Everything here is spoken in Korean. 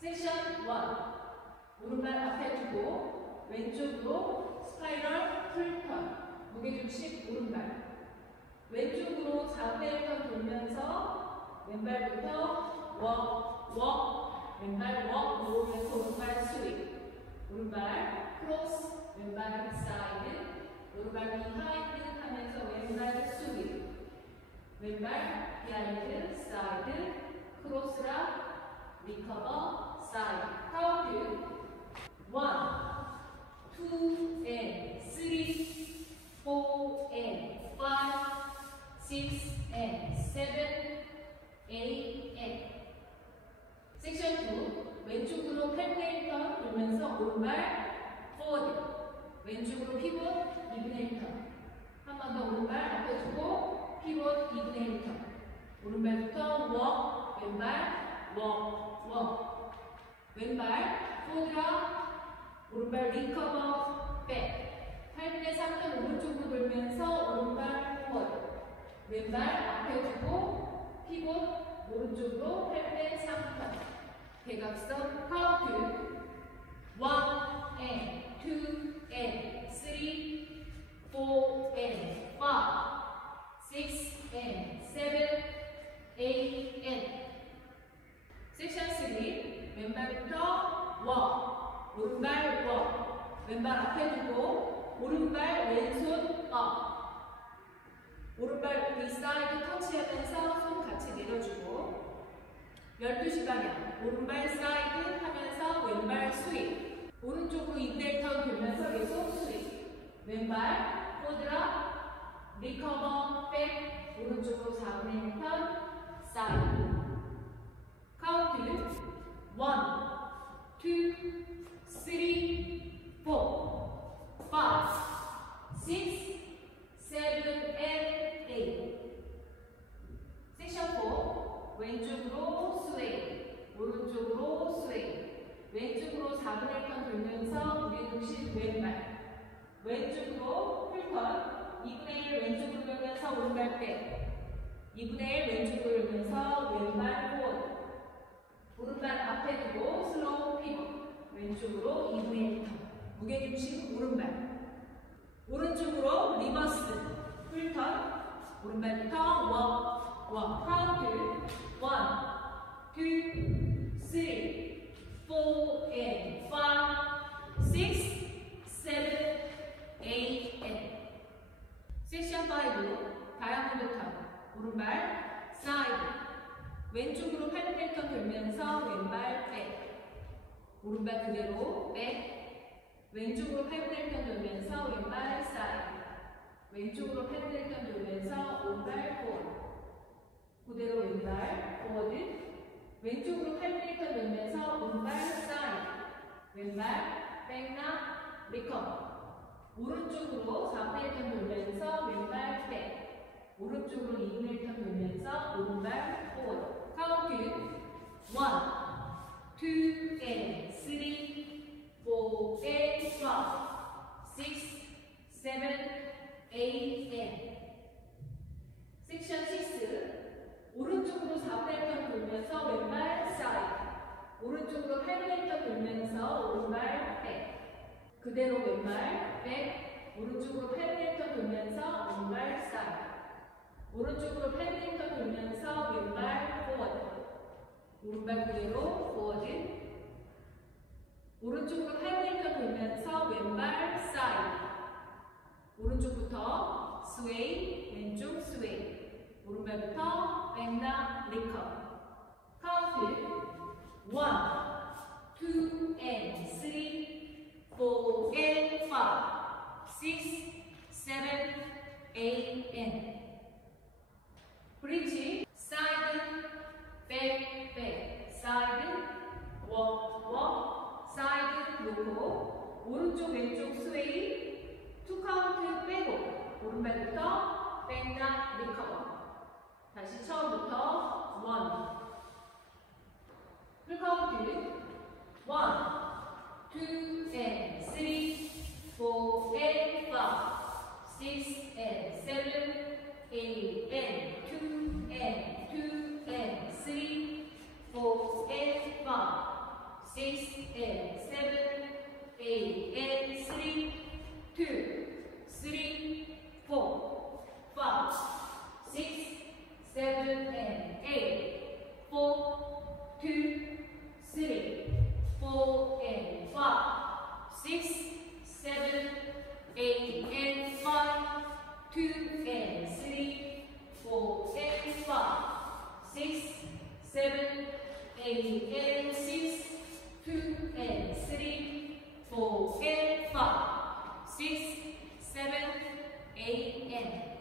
섹션 1. 오른발 앞에 두고 왼쪽으로 스파이럴 풀턴. 무게중심 오른발. 왼쪽으로 4분의 1턴 돌면서 왼발부터 웍, 왼발 웍, 누우면서 오른발 스윗. 오른발 크로스, 왼발 사이드, 오른발 비하인드 하면서 왼발 스윗. 왼발 비하인드, 사이드, 크로스라, 리커버, 사이드. 카운트 1, 2, and 3, 4, and 5, 6, and 7, 8, and. 섹션 2. 왼쪽으로 8분의 1턴 돌면서 오른발 포워드. 왼쪽으로 피봇 2분의 1턴. 한 번 더 오른발 앞에 두고 피봇 2분의 1턴. 오른발부터 웍, 왼발 웍. 왼발 포워드라, 오른발 리커버 백. 8분의 3턴 오른쪽으로 돌면서 오른발 포워드. 왼발 앞에 두고 피봇 오른쪽으로 8분의 3턴. 대각선 카운트 1, and 2, and 3, 4, and 5, 6, and 7, 8, and. 섹션 3. 왼발부터 워, 오른발 워. 왼발 앞에 두고 오른발 왼손 업. 오른발 우리 사이드 터치하면서 손 같이 내려주고 12시 방향 오른발 사이드 하면서 왼발 스윗. 오른쪽으로 2분의 1턴 돌면서 계속 스윗. 왼발 포드라, 리커버 백. 오른쪽으로 4분의 1턴 사이드. 카운트 1, 2, 3, 4, 5, 6, 7, and 8. 섹션 4. 왼쪽으로 스웨이, 오른쪽으로 스웨이. 왼쪽으로 4분의 1턴 돌면서 무게중심 왼발. 왼쪽으로 풀턴, 2분의 1 왼쪽으로 돌면서 오른발 백. 2분의 1 왼쪽으로 돌면서 왼발 포워드. 오른발 앞에 두고 슬로우 피벗. 왼쪽으로 2분의 1턴. 무게중심 오른발. 오른쪽으로 리버스 풀턴. 오른발부터 워. 카운트 1, 2, 3, 4, and 5, 6, 7, 8, and. 섹션 5. 다이아몬드 턴. 오른발 사이드. 왼쪽으로 8분의 1턴 돌면서 왼발 백. 오른발 그대로 백. 왼쪽으로 8분의 1턴 돌면서 왼발 사이드. 왼쪽으로 8분의 1턴 돌면서 오른발 포워드. 그대로 왼발 포워드. 왼쪽으로 8분의 1턴 돌면서 오른발 사이드. 왼발 백나 리커버. 오른쪽으로 4분의 1턴 돌면서 왼발 백. 오른쪽으로 2분의 1턴 돌면서 오른발 포워드. 카운트 1, 2, and 3, 4, and 5, 6, 7, 8, and. 섹션 6. 오른쪽으로 4분의 1턴 돌면서 왼발 사이드. 오른쪽으로 8분의 1턴 돌면서 오른발 백. 그대로 왼발 백. 오른쪽으로 8분의 1턴 돌면서 왼발 사이드. 오른쪽으로 8분의 1턴 돌면서 왼발 포워드. 오른발 그대로 포워드. 오른쪽으로 8분의 1턴 돌면서 왼발 사이드. 오른쪽부터 스웨이, 왼쪽 스웨이. 오른발부터 백나 리커. 카운트 1, 2, and 3, 4, and 5, 6, 7, 8, and. 브릿지 사이드 백, 백. 사이드 워, 사이드 놓고 오른쪽 왼쪽 스웨이 2 카운트 빼고 오른발부터 백나 리커버. 다시 처음부터 1. 풀카운트 1, 2, and 3, 4, and 5, 6, and 7, 8, and 2, and 2, and 3, 4, and 5, and 3, 4 and 5, 6, 7, 8 and